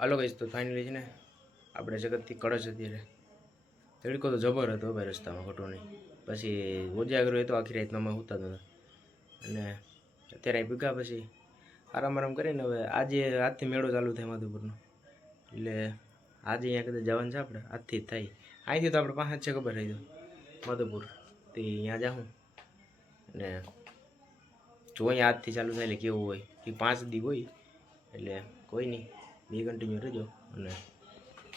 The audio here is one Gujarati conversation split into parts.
હાલો ગઈશ તો ફાઇનલી છે ને આપણે જગતથી કળશ અત્યારે તડકો તો જબર હતો ભાઈ રસ્તામાં ખોટો નહીં. પછી ઉજાગરો હતો આખી રાતમાં અમે સૂતા હતા અને અત્યારે ભેગા પછી આરામ કરીને હવે આજે આજથી મેળો ચાલુ થાય માધુપુરનો. એટલે આજે અહીંયા કદાચ જવાનું છે આપણે, આજથી જ થાય. અહીંથી તો આપણે 5-6 ખબર થઈ જાય માધુપુર તે અહીંયા જાઉં અને જો અહીંયા આજથી ચાલુ થાય એટલે કેવું હોય કે 5 દી હોય એટલે કોઈ નહીં, 2 કન્ટિન્યુ રહેજો અને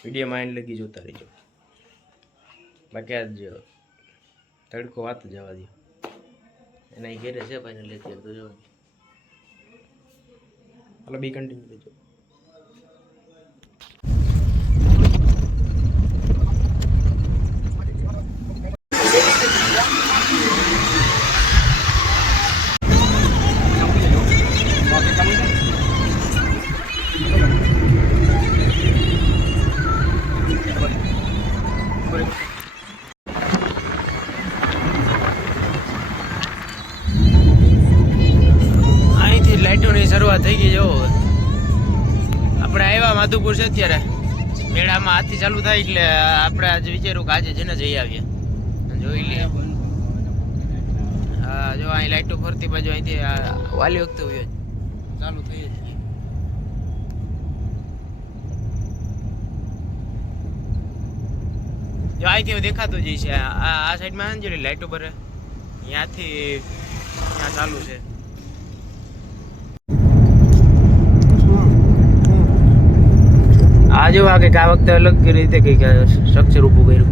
વિડીયોમાં એન્ડ લગી જોતા રહેજો. બાકી આજ તડકો વાત જવા દો એના એ ઘેરે છે ફાઇનલ અત્યારે તો જવા હાલો 2 કન્ટિન્યુ રહેજો. લાઇટોની શરૂઆત થઈ ગઈ. જો આપણે આવ્યા માધુપુર છે અત્યારે મેળામાં આજથી ચાલુ થાય એટલે આપણે આજે વિચાર્યું કે આજે છે ને જઈ આવીએ, જોઈ લઈએ. હા જો અહીં લાઇટો ફરતી બાજુ અહીંથી વાલી વખતે હોય ચાલુ થઈ જ જો અહીંથી દેખાતું જ છે. આ સાઈડમાં છે ને લાઇટો પર ત્યાંથી ત્યાં ચાલુ છે. આ જો આ કંઈક આ વખતે અલગ રીતે કંઈક સ્ટ્રક્ચર ઊભું કર્યું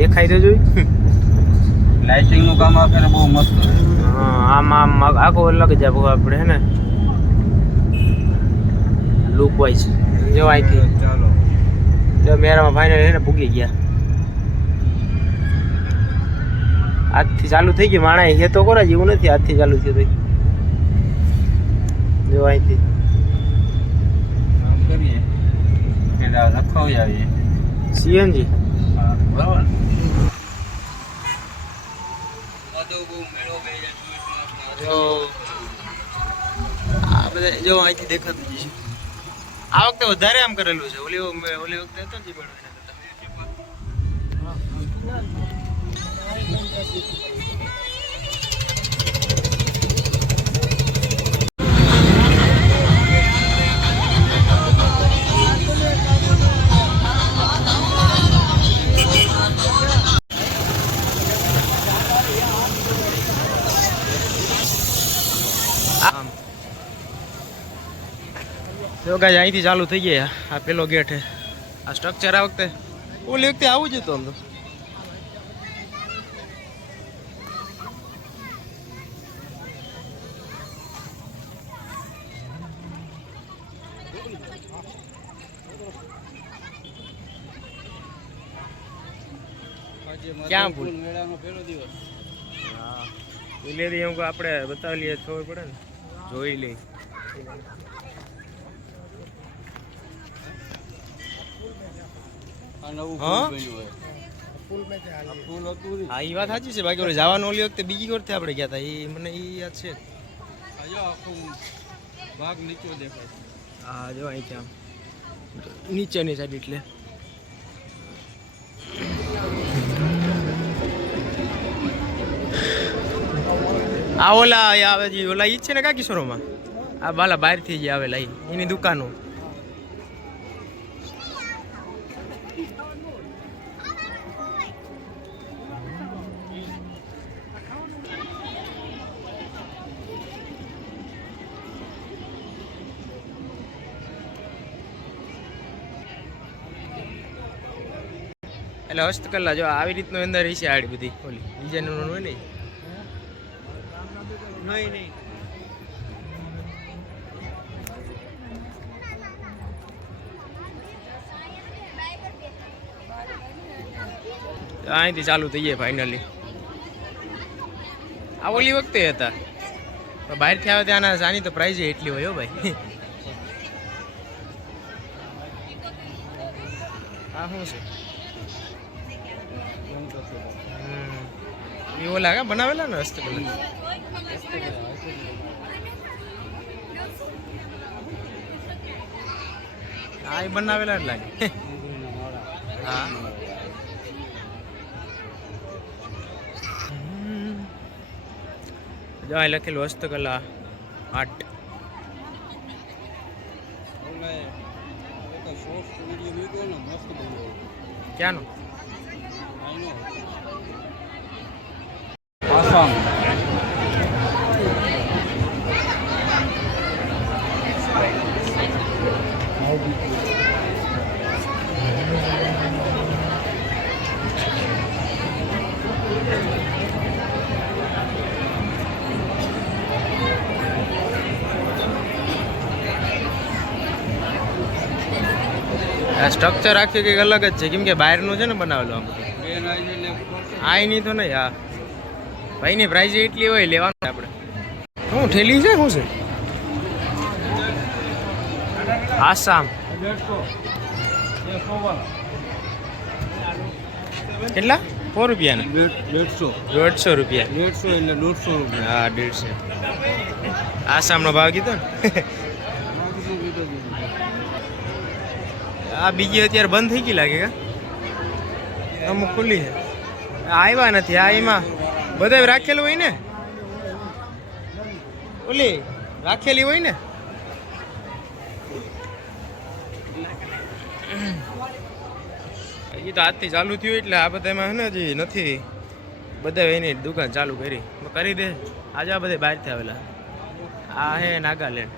દેખાય તો જોયું. લાઇટિંગનું કામ આ ફેરે બહુ મસ્ત છે. હા આમ આખો અલગ જ આપણે હે ને લુક વાઇઝ જો અહીંથી ચાલો જો મેરામાં ફાઇનલ હે ને પૂગી ગયા. આજથી ચાલુ થઈ ગયું માણા હે તો કોરા જેવું નથી, આજથી ચાલુ થયું તો જો અહીંથી કામ કરીએ પેલા લખાવી આવીએ સીએનજી. હા બરાબર. જો આ બધા જો અહીંથી દેખાતું જ છે. આ વખતે વધારે આમ કરેલું છે. ઓલી વખતે હતો ને મેળો એના તો ગાય અહીંથી ચાલુ થઈ ગયા. આ પેલો ગેટ છે. આ સ્ટ્રક્ચર આ વખતે ઓલી વખતે આવું જ હતું આમ તો. ક્યાં ભૂલ મેળાનો પહેલો દિવસ. હા પેલેથી એમ આપણે બતાવી લઈએ ખબર પડે ને, જોઈ લઈ. હા એ વાત સાચી છે. બાકી જવાનું ઓલી વખતે બીજી વખતે આપણે ગયા હતા એ મને એ યાદ છે. ભાગ નીચો દેખાય. હા જો અહીંથી આમ નીચેની સાઈડ એટલે આ ઓલા આવે છે ઓલા ઈ છે ને કા કિશોરોમાં આ બાલા બહારથી જ આવેલા એની દુકાનો. એટલે હસ્તકલા જો આવી રીતનું અંદર છે આડી બધી ઓલી ડિઝાઇન હોય ને. નહીં અહીંથી ચાલુ થઈ જાય ફાઇનલી. આ ઓલી વખતે હતા બહારથી આવે ત્યાંના આની તો પ્રાઇઝ એટલી હોય હો ભાઈ. આ શું છે એ ઓલા કા બનાવેલા ને હસ્તકલા. આ એ બનાવેલા જ લાગે. હા જો અહીં લખેલું હસ્તકલા આર્ટ. ક્યાંનો? આસામ. આ સ્ટ્રક્ચર આખી કંઈક અલગ જ છે, કેમ કે બહારનું છે ને બનાવેલું આમ બધું. આ નહીં તો નહીં. હા ભાઈની પ્રાઇઝ એટલી હોય લેવાનું આપણે. શું ઠેલી છે? શું છે? આસામ. કેટલા? 4 રૂપિયાના? 150 રૂપિયા. 150 એટલે 150 રૂપિયા. હા 150. આસામનો ભાવ કીધો ને. આ બીજી અત્યારે બંધ થઈ ગઈ લાગે. કા અમુક ખુલ્લી છે. આવ્યા નથી. આ એમાં બધા રાખેલું હોય ને, ઓલી રાખેલી હોય ને. એ તો આજથી ચાલુ થયું એટલે આ બધામાં છે ને હજી નથી. બધા એની દુકાન ચાલુ કરી દે. આજે આ બધા બહારથી આવેલા. આ હે નાગાલેન્ડ.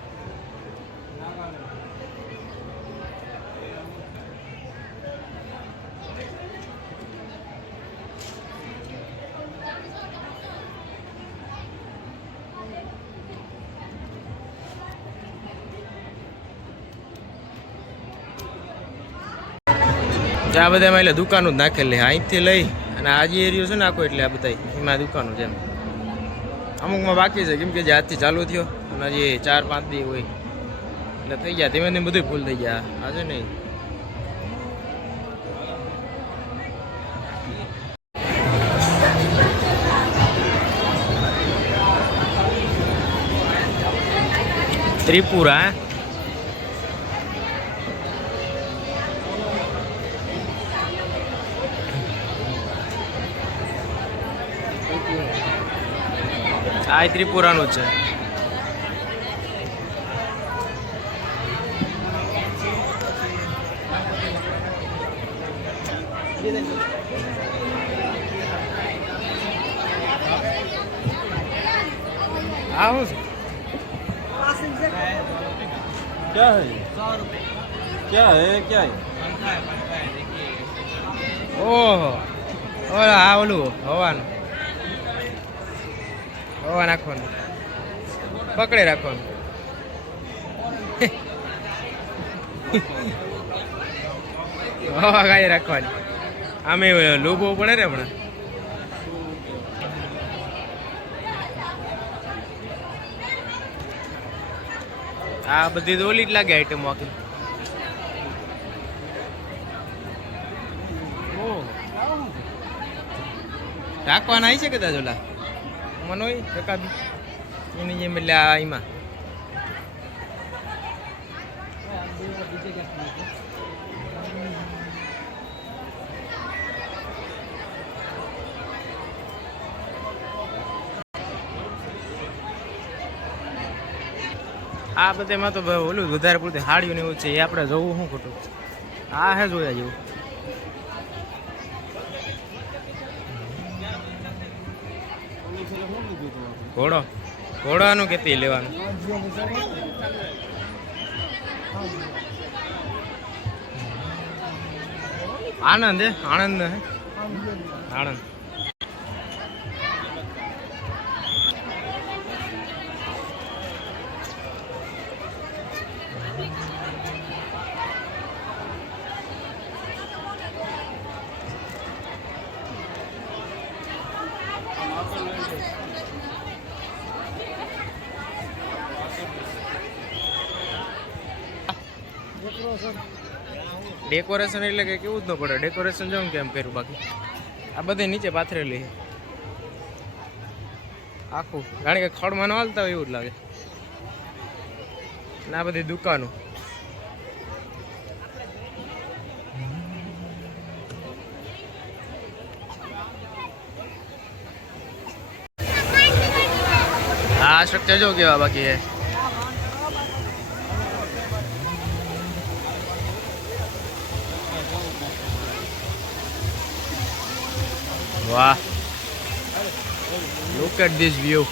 આ બધામાં એટલે દુકાનો જ નાખેલી. અહીંથી લઈ અને આ જે એરિયો છે ને આખો, એટલે આ બધા એમાં દુકાનો છે. એમ અમુકમાં બાકી છે, કેમ કે જે આજથી ચાલુ થયો અને હજી 4-5 દી હોય એટલે થઈ ગયા. ધીમે ધીમે બધું ફૂલ થઈ ગયા. આ છે ને ત્રિપુરા. આ ત્રિપુરાનું જ છે. આ શું છે? क्या है? क्या है? क्या है? ઓહો, ઓલા આ ઓલું હવાનું હવા નાખવાનું, પકડે રાખવાનું. હવા ગાય રાખવાની. આમે લોબો પડે ને હમણાં. આ બધી તો ઓલી જ લાગે આઈટમો આખી. રાખવાના આવી છે કદાચ ઓલા મન હોય રકાબી એની જેમ. એટલે આ એમાં આ બધામાં તો ઓલું વધારે પૂરતી હાડીઓ ને એવું છે. એ આપણે જોવું શું ખોટું? આ હે જોયા જેવું. ઘોડાનું કેતી લેવાનું. આનંદ હે, આનંદ હે, આનંદ. ડેકોરેશન એટલે કે કેવું જ ન પડે. ડેકોરેશન જો કેમ કર્યું. બાકી આ બધે નીચે પાથરેલી છે આખું. જાણે કે ખડમાં ન હાલતા હોય એવું જ લાગે. ને આ બધી દુકાનો આ સ્ટ્રક્ચર જો કેવા બાકી છે. વાહ, લુક એટ ધીસ વ્યૂ.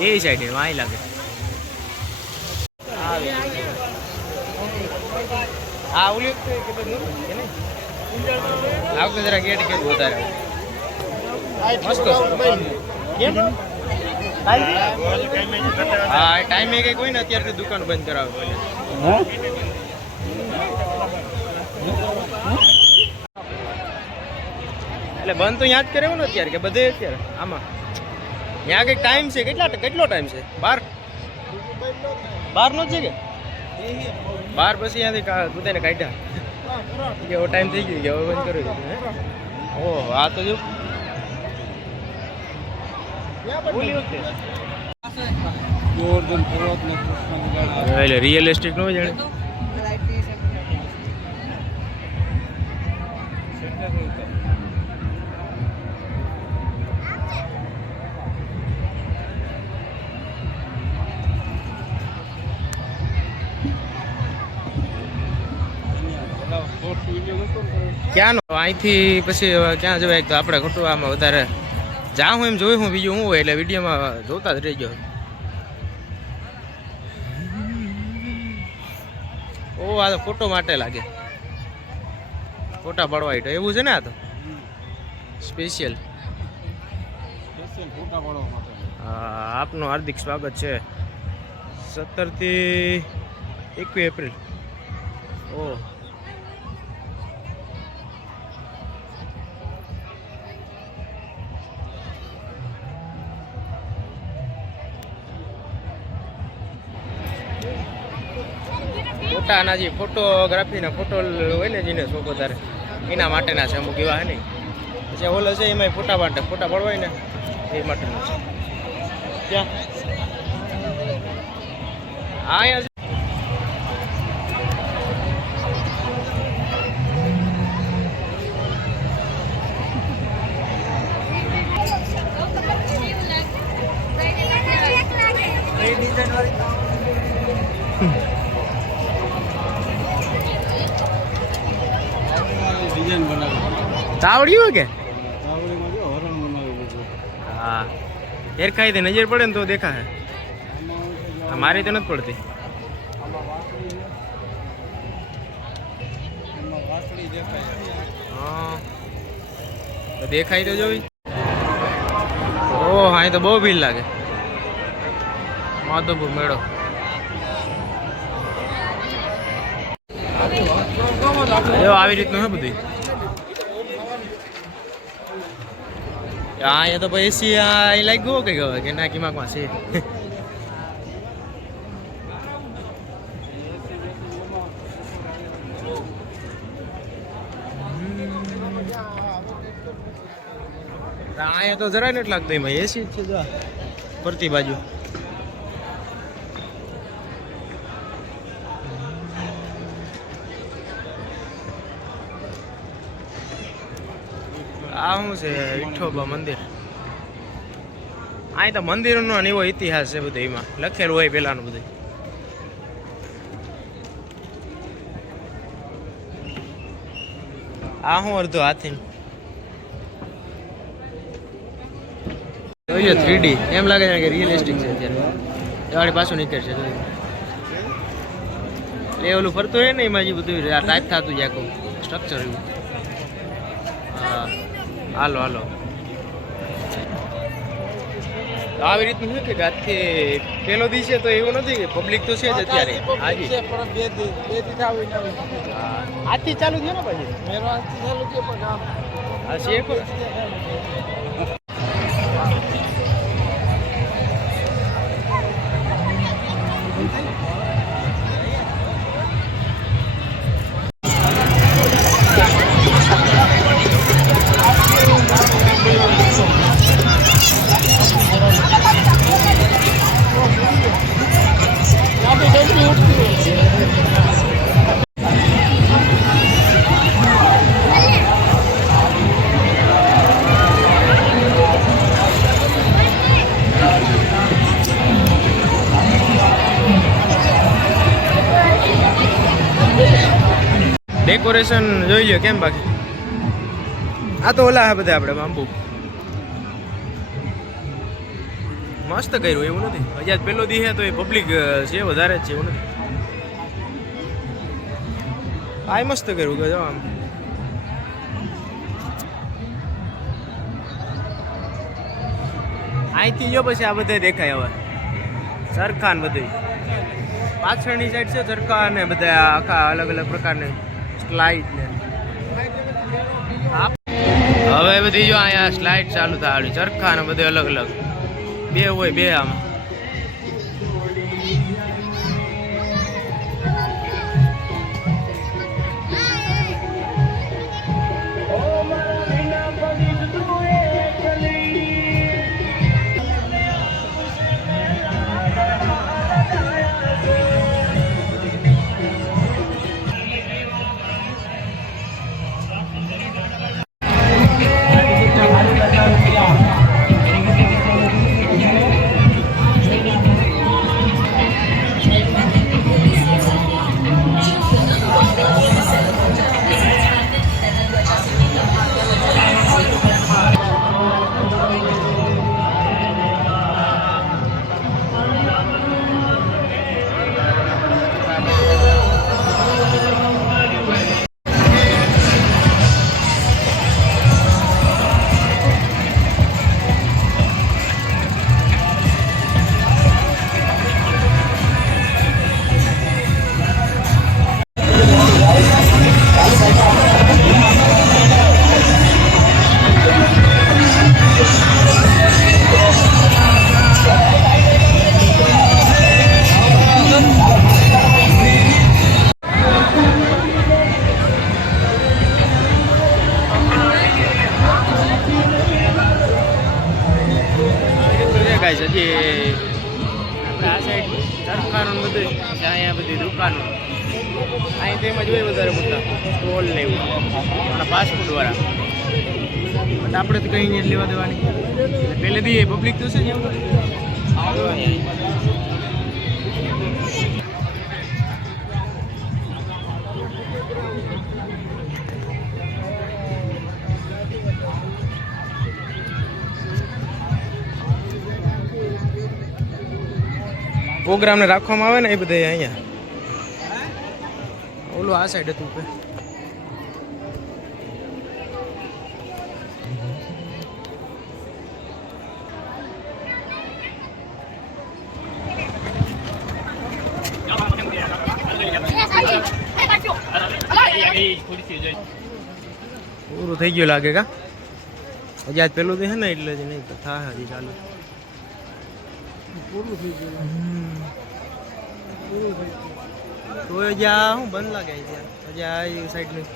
એ સાઈડ વાય લાગે. આ ઓલી આવતો જરા ગેટ કે વધારે મસ્ત કેમ? હા, ટાઈમે કઈ કોઈ ને અત્યારે દુકાન બંધ કરાવે. એટલે બંધ તો યાદ કરે ને અત્યારે કે બધે અત્યારે આમાં ત્યાં કઈક ટાઈમ છે. કેટલો ટાઈમ છે? 12 નો છે કે 12 પછી ત્યાંથી બધાને કાઢ્યા કે એવો ટાઈમ થઈ ગયો કે હવે બંધ કરી દીધું. ઓહો, આ તો જો એટલે રિયલિસ્ટિક નો જાણે. ક્યાંનો અહીંથી પછી ક્યાં જવાય? તો આપણે ખોટું આમાં વધારે જ્યાં હું એમ જોયું હું બીજું શું હોય એટલે વિડીયોમાં જોતા જ રહી ગયો. ઓ, આ તો ફોટો માટે લાગે, ફોટા પાડવા તો એવું છે ને. આ તો સ્પેશિયલ. આપનું હાર્દિક સ્વાગત છે 17 થી 21 એપ્રિલ. ઓહ, ફોટાના જે ફોટોગ્રાફીના ફોટો હોય ને જેને શોખ વધારે એના માટેના છે અમુક એવા હે નહીં. પછી ઓલો છે એમાં ફોટા પડવાય ને એ માટેનું છે. ક્યાં? હા, અહીંયા તાવડીઓ કે હા, એરખાઈ દે નજર પડે ને તો દેખાય. મારી તો નથી પડતી. હા, દેખાય તો જોઈ. ઓહ, અહીં તો બહુ ભીડ લાગે. માધવપુર મેળો. જો આવી રીતનું હે બધું. અહીંયા તો પછી અહીં લાગ્યું કઈ હવે કે ના કિમાકમાં છે. અહીંયા તો જરાય નથી લાગતું. એમાં એસી જ છે ફરતી બાજુ. આ શું છે? વિઠ્ઠોબા મંદિર. અહીં તો મંદિરનો એવો ઇતિહાસ છે બધું, એમાં લખેલું હોય પેલાનું બધું. આ શું અડધો હાથી જોઈએ 3D એમ લાગે છે કે રિયલિસ્ટિક છે. અત્યારે ગાડી પાછું નીકળે છે એટલે ઓલું ફરતું હોય ને એમાં જે બધું ટાઈપ થતું જાય આખું સ્ટ્રક્ચર એવું. હા, હાલો હાલો. આવી રીતનું શું કે આજથી પેલો દી છે તો એવું નથી કે પબ્લિક તો છે જ અત્યારે. હાજી, આજથી ચાલુ થયો ને પછી હા છે ખરો. ડેકોરેશન જોઈ લ્યો કેમ બાકી. આ તો ઓલા બધા આપણે બાંબુ મસ્ત કર્યું એવું નથી. હજી આજ પહેલો દી હે તો એ પબ્લિક છે વધારે જ છે એવું નથી. આ મસ્ત કર્યું કે જો આમ અહીંથી જો પછી આ બધા દેખાય હવે ચરખા ને બધું. પાછળની સાઈડ છે ચરખા ને બધા આખા અલગ અલગ પ્રકારની સ્લાઇડ ને હવે બધી જો અહીંયા સ્લાઇડ ચાલુ થાય ચરખા ને બધે અલગ અલગ બે હોય બે આમાં. હજી આપણે આ સાઈડ ચરખાનું બધું અહીંયા બધી દુકાનો અહીં તેમ જ હોય વધારે મોટા સ્ટોલ ને એવું ફાસ્ટફૂડ વાળા. બટ આપણે તો કંઈ લેવા દેવાની પહેલેથી પબ્લિક તો છે ને એવું. પ્રોગ્રામને રાખવામાં આવે ને એ બધે અહીંયા ઓલું આ સાઈડ હતું કે પૂરું થઈ ગયું લાગે કા. હજી આજ પેલું છે ને એટલે જ નહીં થાય હજી ચાલુ પૂરું થઈ ગયું. તો જ્યાં હું બંધ લાગે ત્યાં હજી આ સાઈડ નહીં.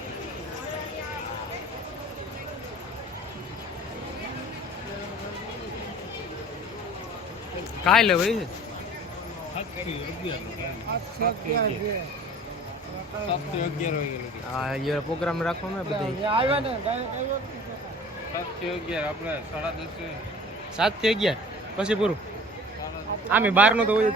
કાંઈ લે ભાઈ હા પ્રોગ્રામ રાખવાનો બધા 7 થી 11 પછી પૂરું. આમે 12 નો તો હોય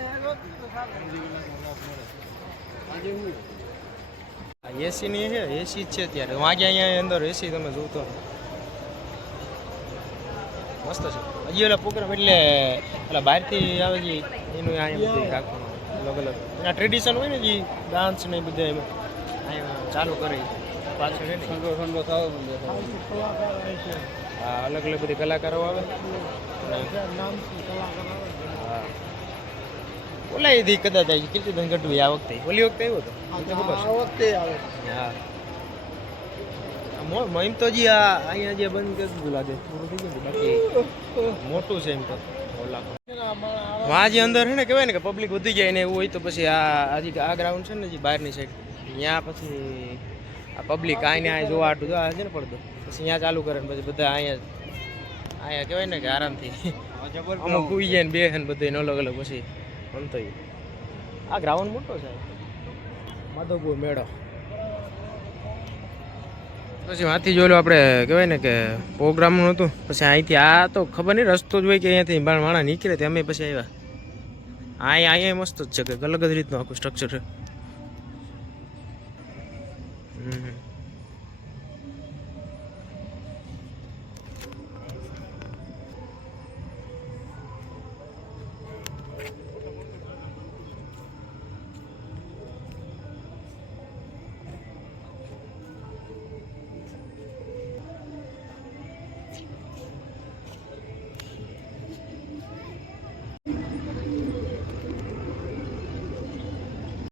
એસી ની છે. એસી જ છે ત્યારે વાગે અહીંયા અંદર એસી તમે જોતો મસ્ત છે. હજી ઓલા પ્રોગ્રામ એટલે પેલા બહારથી આવે છે એનું અહીંયા બધું રાખવાનું અલગ અલગ એના ટ્રેડિશન હોય ને જે ડાન્સ ને બધા અહીંયા ચાલુ કરે પાછળ ઠંડો થાવ. હા અલગ અલગ બધી કલાકારો આવે. હા ઓલા એથી કદાચ આવી કીર્તિદાન ગઢવી આ વખતે ઓલી વખતે આવ્યો હતો હા એમ તો જી આ અહીંયા જે બંધ કરી દીધું લાગે પૂરું થઈ ગયું. બાકી મોટું છે એમ તો ઓલા વાં જે અંદર છે ને કહેવાય ને કે પબ્લિક વધી જાય ને એવું હોય તો પછી આ હજી આ ગ્રાઉન્ડ છે ને જે બહારની સાઈડ ત્યાં પછી આ પબ્લિક આઈને આ જોવા આટલું જો છે ને પડતો પછી અહીંયા ચાલુ કરે ને પછી બધા અહીંયા કહેવાય ને કે આરામથી અમુક કૂઈ જાય ને બે ને બધા અલગ અલગ પછી તો આ ગ્રાઉન્ડ મોટો છે માધવપુર મેળો. પછી વાંથી જોયેલો આપણે કહેવાય ને કે પ્રોગ્રામનું હતું. પછી અહીંથી આ તો ખબર નહીં રસ્તો જ હોય કે અહીંયાથી માણા નીકળે તે અમે પછી આવ્યા. અહીંયા મસ્ત જ છે કે અલગ જ રીતનું આખું સ્ટ્રક્ચર છે. હમ.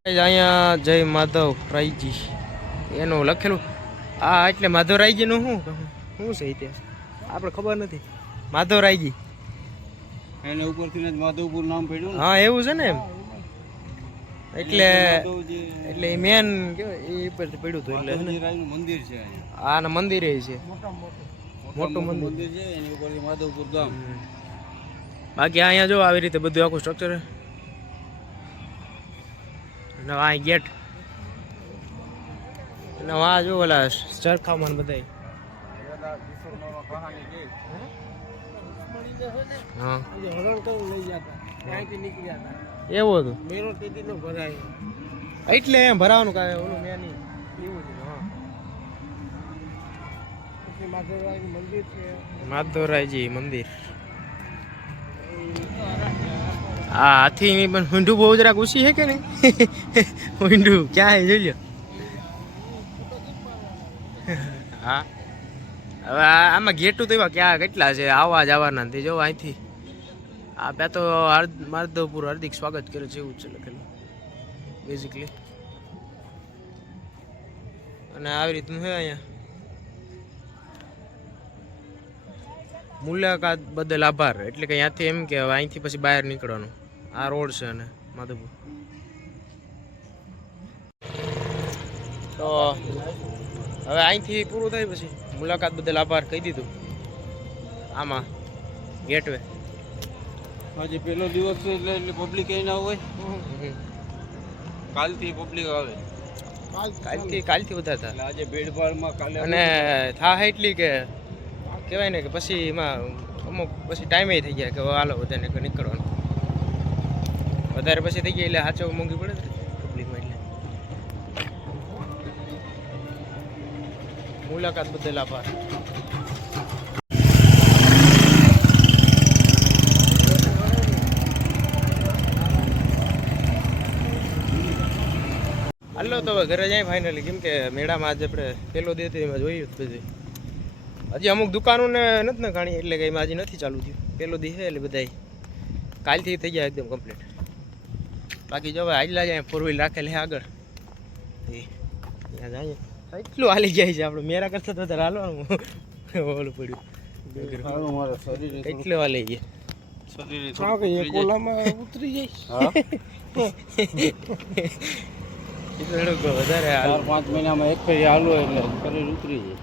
અહીંયા જય માધવ રાયજી એનું લખેલું આ એટલે માધવ રાયજીનું શું છે ઇતિહાસ આપણે ખબર નથી. માધવ રાયજી એને ઉપરથી જ માધવપુર નામ પડ્યું ને. હા એવું છે ને એમ એટલે માધવ જે એ મેન કેવાય એ પર પડ્યું હતું એટલે માધવજી રાયનું મંદિર છે અહીંયા. આના મંદિરે છે મોટું મંદિર. મંદિર છે એની ઉપરથી માધવપુર ગામ. બાકી અહીંયા જો આવી રીતે બધું આખું સ્ટ્રક્ચર અને આ ગેટ અને આ જો ઓલા ચરખામાં બધા હા એવું હતું એટલે એમ ભરાવાનું કાંઈ ઓલું મેં નહીં એવું છે. હા માધવરાયજી મંદિર. હા હાથી પણ ઊંધું બહુ જરાક ઊંચી છે કે નહીં ઊંધું ક્યાં છે જોઈ લો. હા હવે આમાં ગેટું તો એવા ક્યાં કેટલા છે આવવા જવાના તે જો અહીંથી આ બે તો માધવપુર હાર્દિક સ્વાગત કરે છે એવું છે લખેલું બેઝિકલી. અને આવી રીતનું છે અહીંયા મુલાકાત બદલ આભાર એટલે કે અહીંયાથી એમ કે અહીંથી પછી બહાર નીકળવાનું આ રોડ છે અને માધવપુર. તો હવે અહીંથી પૂરું થાય પછી મુલાકાત બદલ આભાર કહી દીધું આમાં ગેટવે. આજે પહેલો દિવસ છે એટલે પબ્લિક અહીં ના હોય. કાલથી પબ્લિક આવે. કાલથી બધા હતા એટલે આજે ભીડભાડમાં કાલે અને થા એટલી કે કહેવાય ને કે પછી એમાં અમુક પછી ટાઈમે થઈ ગયા કે હવે હાલો બધાને નીકળવાનું વધારે પછી થઈ ગયા એટલે સાચો મોંઘી પડે ને પબ્લિકમાં એટલે. મુલાકાત બદલ આભાર. હાલો તો હવે ઘરે જાય ફાઇનલી કેમ કે મેળામાં આજે આપણે પેલો દે તો એમાં જોયું બધું હજી અમુક દુકાનો ને નથી ને ઘણી એટલે કે એમાં હજી નથી ચાલુ થયું. પેલો દી છે એટલે બધા કાલથી થઈ ગયા એકદમ કમ્પ્લીટ. બાકી જો હવે હાજલા જાય 4 વ્હીલ રાખેલી આગળ ત્યાં જાય એટલું હાલી જાય છે આપણે મેરા કરતા તો હાલવાનું ઓલું પડ્યું એટલું હાલી ગયા ઉતરી જાય. વધારે 4-5 મહિનામાં એક ફેરી હાલો એટલે શરીર ઉતરી જાય.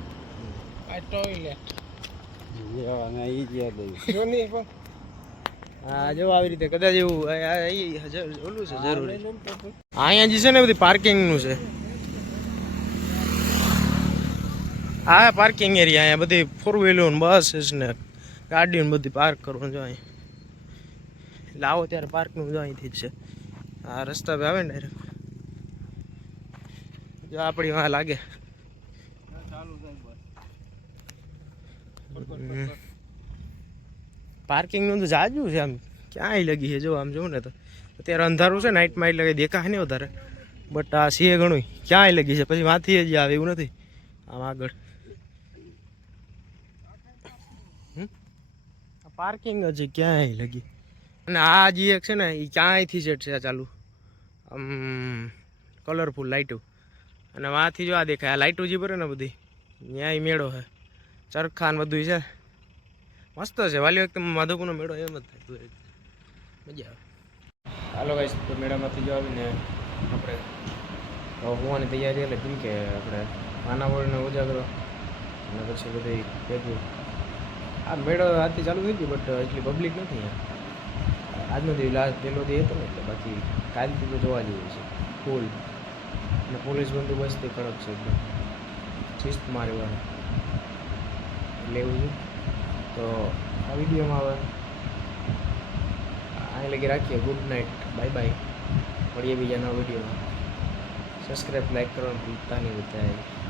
હા જો આવી રીતે કદાચ એવું ઓલું છે જરૂરી. અહીંયા જે છે ને બધી પાર્કિંગનું છે. હા પાર્કિંગ એરિયા અહીંયા બધી 4 વ્હીલર બસ ને ગાડીઓ બધી પાર્ક કરવાનું જો અહીં એટલે આવો ત્યારે પાર્કનું જો અહીંથી જ છે. આ રસ્તા પર આવે ને ડાયરેક્ટ જો આપણી વાં લાગે. પાર્કિંગનું તો જાજુ છે આમ ક્યાંય લગી છે જો આમ જોઉં ને તો અત્યારે અંધારું છે નાઇટમાં એટલે કંઈ દેખાય નહીં વધારે બટ આ સીએ ઘણું ક્યાંય લગી છે પછી માથી જ આવે એવું નથી આમ આગળ પાર્કિંગ જ ક્યાંય લગી. અને આ જે એક છે ને એ ક્યાંયથી સેટ છે આ ચાલુ આમ કલરફુલ લાઇટો અને વાંથી જો આ દેખાય આ લાઇટો જે ભરે ને બધી ન્યાય મેળો છે ચરખા ને બધું છે મસ્ત છે. વાલી વખતે માધવપુરનો મેળો એમ જ થાય મજા આવે. હાલો ગાઈસ તો મેળામાંથી જો આવીને આપણે હોવાની તૈયારી એટલે કેમ કે આપણે માનાવળને ઉજાગરો અને પછી બધી ભેગું આ મેળો આજથી ચાલુ થઈ ગયું બટ એટલી પબ્લિક નથી અહીંયા. આજનો દી લાસ્ટ પહેલો દી હતો ને એટલે બાકી કાલથી તો જોવા જેવું છે ફૂલ અને પોલીસ બંદોબસ્ત કડક છે એકદમ શિસ્ત મારવાનું એટલે એવું છે. તો આ વિડીયોમાં હવે અહીં લગી રાખીએ. ગુડ નાઇટ બાય બાય મળીએ બીજા નવા વિડીયોમાં. સબસ્ક્રાઈબ લાઈક કરવાનું ભૂલતા નહીં બધા